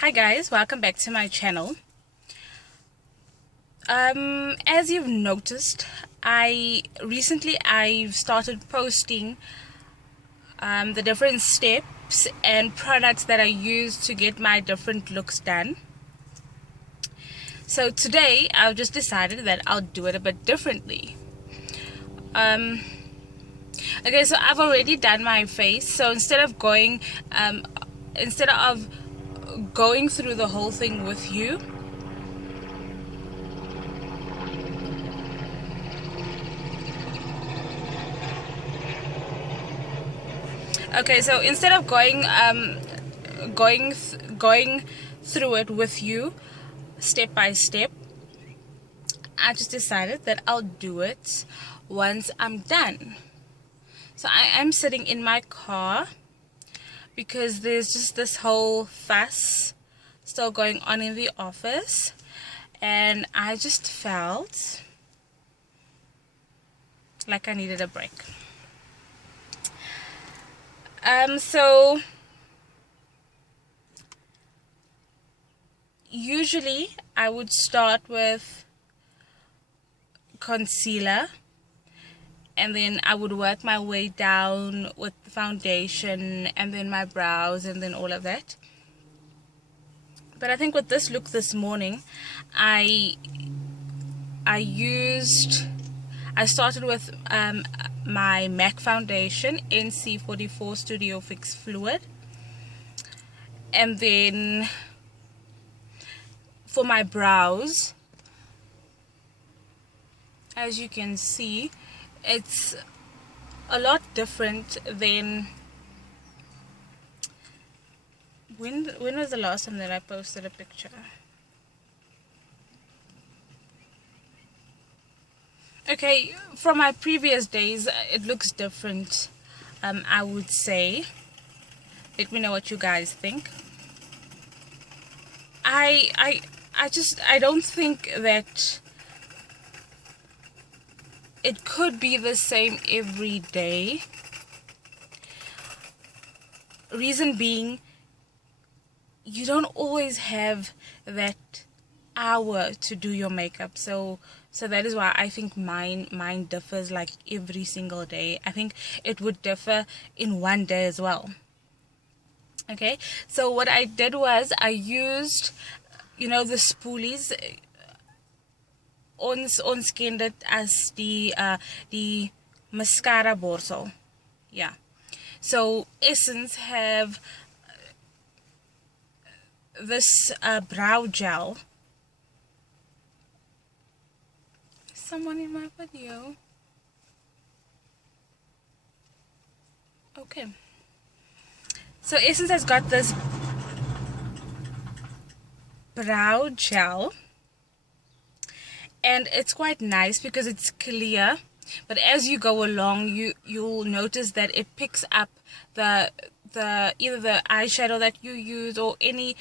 Hi guys, welcome back to my channel. As you've noticed, I've started posting the different steps and products that I use to get my different looks done. So today I've just decided that I'll do it a bit differently. Okay, so I've already done my face, so instead of going through the whole thing with you, okay, so instead of going through it with you step by step, I just decided that I'll do it once I'm done. So I am sitting in my car because there's just this whole fuss still going on in the office, and I just felt like I needed a break. So usually I would start with concealer, and then I would work my way down with the foundation and then my brows and then all of that. But I think with this look this morning, I started with my MAC foundation NC44 Studio Fix Fluid, and then for my brows, as you can see, it's a lot different than when was the last time that I posted a picture? Okay, from my previous days, it looks different, I would say. Let me know what you guys think. I don't think that it could be the same every day. Reason being, you don't always have that hour to do your makeup, so that is why I think mine differs like every single day. I think it would differ in one day as well. Okay, so what I did was I used, the spoolies onscanned it as the mascara borsal. Yeah, so Essence have this brow gel. Someone in my video. Okay, so Essence has got this brow gel, and it's quite nice because it's clear, but as you go along, you'll notice that it picks up the either the eyeshadow that you use or any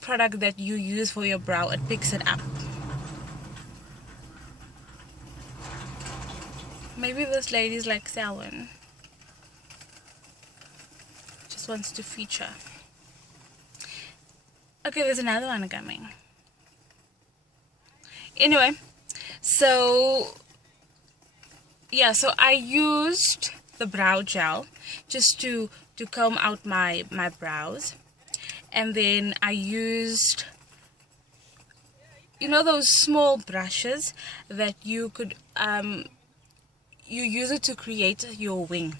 product that you use for your brow. It picks it up. Maybe this lady's like Selwyn, just wants to feature. Okay, there's another one coming. Anyway, so yeah, so I used the brow gel just to comb out my brows, and then I used those small brushes that you could you use it to create your wing.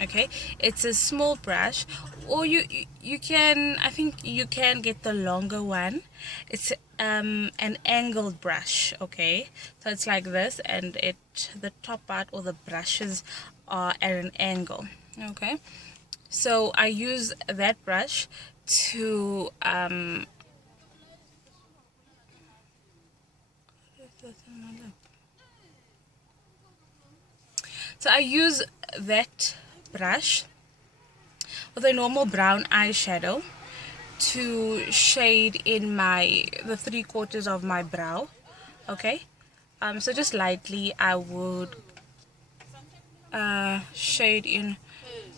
Okay, it's a small brush, or you can, I think you can get the longer one. It's an angled brush. Okay, so it's like this, and the top part or the brushes are at an angle. Okay, so I use that brush to so I use that brush with a normal brown eyeshadow to shade in the 3/4 of my brow. Okay, so just lightly I would shade in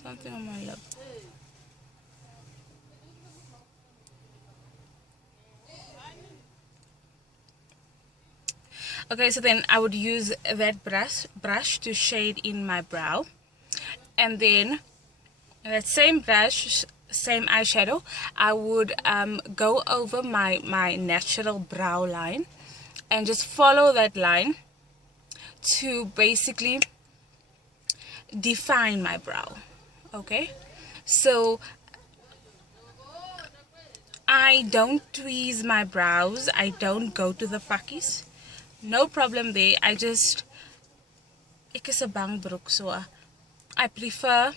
something on my lip. Okay, so then I would use that brush to shade in my brow, and then that same brush, same eyeshadow, I would go over my natural brow line and just follow that line to basically define my brow. Okay, so I don't tweeze my brows, I don't go to the fuckies, no problem there. I just, ek is 'n bang broek, so I prefer,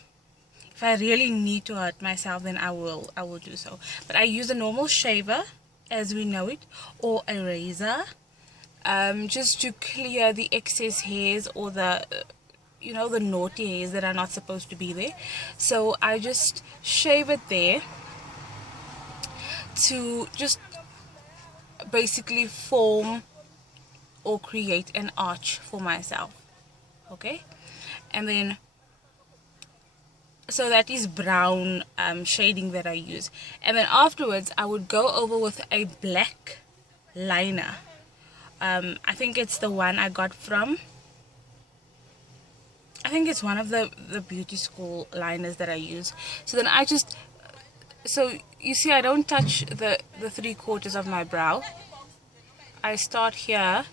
if I really need to hurt myself, then I will do so. But I use a normal shaver, as we know it, or a razor, just to clear the excess hairs or the, you know, the naughty hairs that are not supposed to be there. So I just shave it there to just basically form or create an arch for myself. Okay, and then, so that is brown shading that I use. And then afterwards I would go over with a black liner. I think it's the one I got from, I think it's one of the beauty school liners that I use. So then I just, so you see, I don't touch the 3/4 of my brow. I start here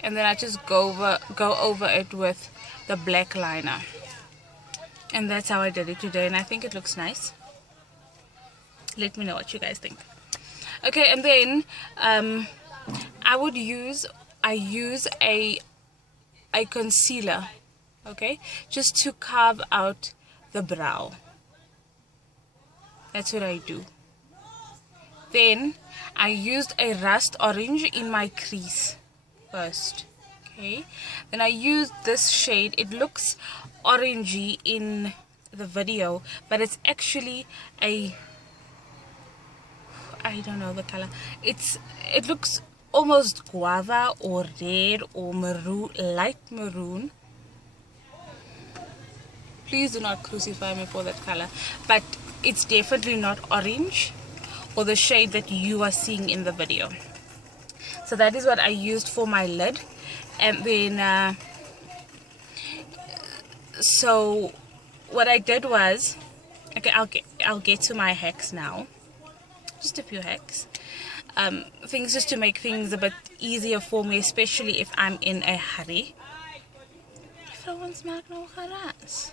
and then I just go over it with the black liner. And that's how I did it today, and I think it looks nice. Let me know what you guys think. Okay, and then I use a concealer, okay, just to carve out the brow. That's what I do. Then I used a rust orange in my crease first. Okay, then I used this shade. It looks orangey in the video, but it's actually a, I don't know the color. It looks almost guava or red or maroon, light maroon. Please do not crucify me for that color, but it's definitely not orange or the shade that you are seeing in the video. So that is what I used for my lid. And then so what I did was, okay, I'll get to my hacks now. Just a few hacks, things just to make things a bit easier for me, especially if I'm in a hurry. Vrouens maak nou geraas.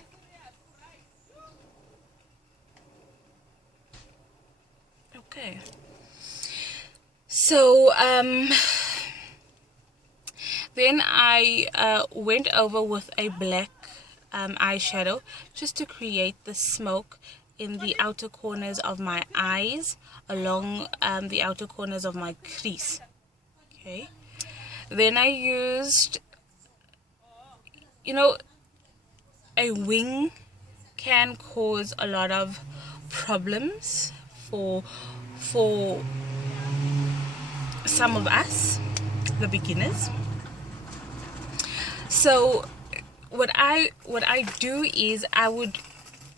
Okay, so then I went over with a black eyeshadow just to create the smoke in the outer corners of my eyes, along the outer corners of my crease. Okay, then I used, you know, a wing can cause a lot of problems for some of us, the beginners. So what I do is I would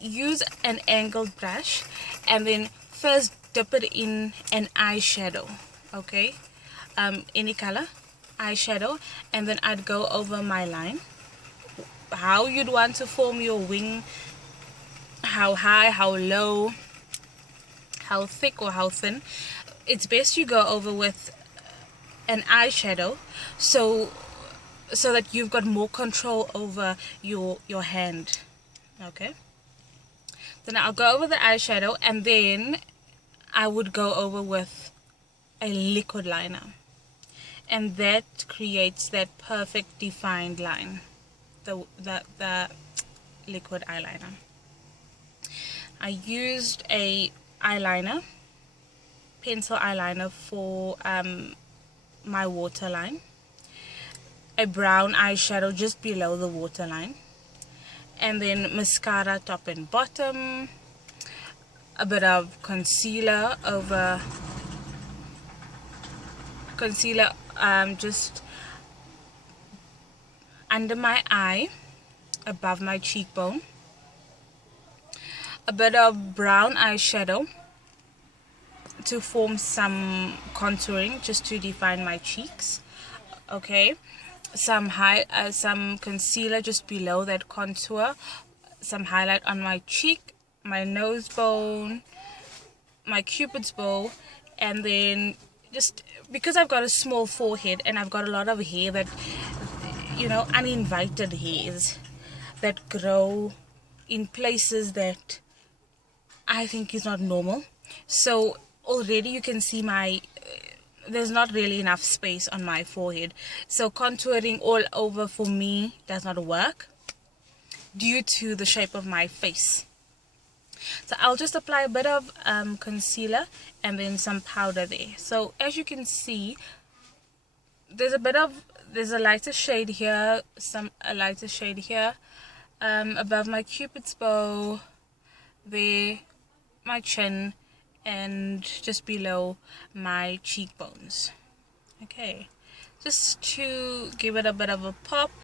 use an angled brush and then first dip it in an eyeshadow, okay, any color eyeshadow, and then I'd go over my line, how you'd want to form your wing, how high, how low, how thick or how thin. It's best you go over with an eyeshadow so that you've got more control over your hand. Okay, then I'll go over the eyeshadow and then I would go over with a liquid liner, and that creates that perfect defined line, the liquid eyeliner. I used a eyeliner, pencil eyeliner, for my waterline, a brown eyeshadow just below the waterline, and then mascara top and bottom, a bit of concealer over, just under my eye, above my cheekbone, a bit of brown eyeshadow to form some contouring, just to define my cheeks, Okay, some concealer just below that contour, some highlight on my cheek, my nose bone, my cupid's bow, and then just because I've got a small forehead and I've got a lot of hair that, you know, uninvited hairs that grow in places that I think is not normal. So already you can see there's not really enough space on my forehead. So contouring all over for me does not work due to the shape of my face. So I'll just apply a bit of concealer and then some powder there. So as you can see, there's a lighter shade here, a lighter shade here, above my cupid's bow, there, my chin, and just below my cheekbones. Okay, just to give it a bit of a pop.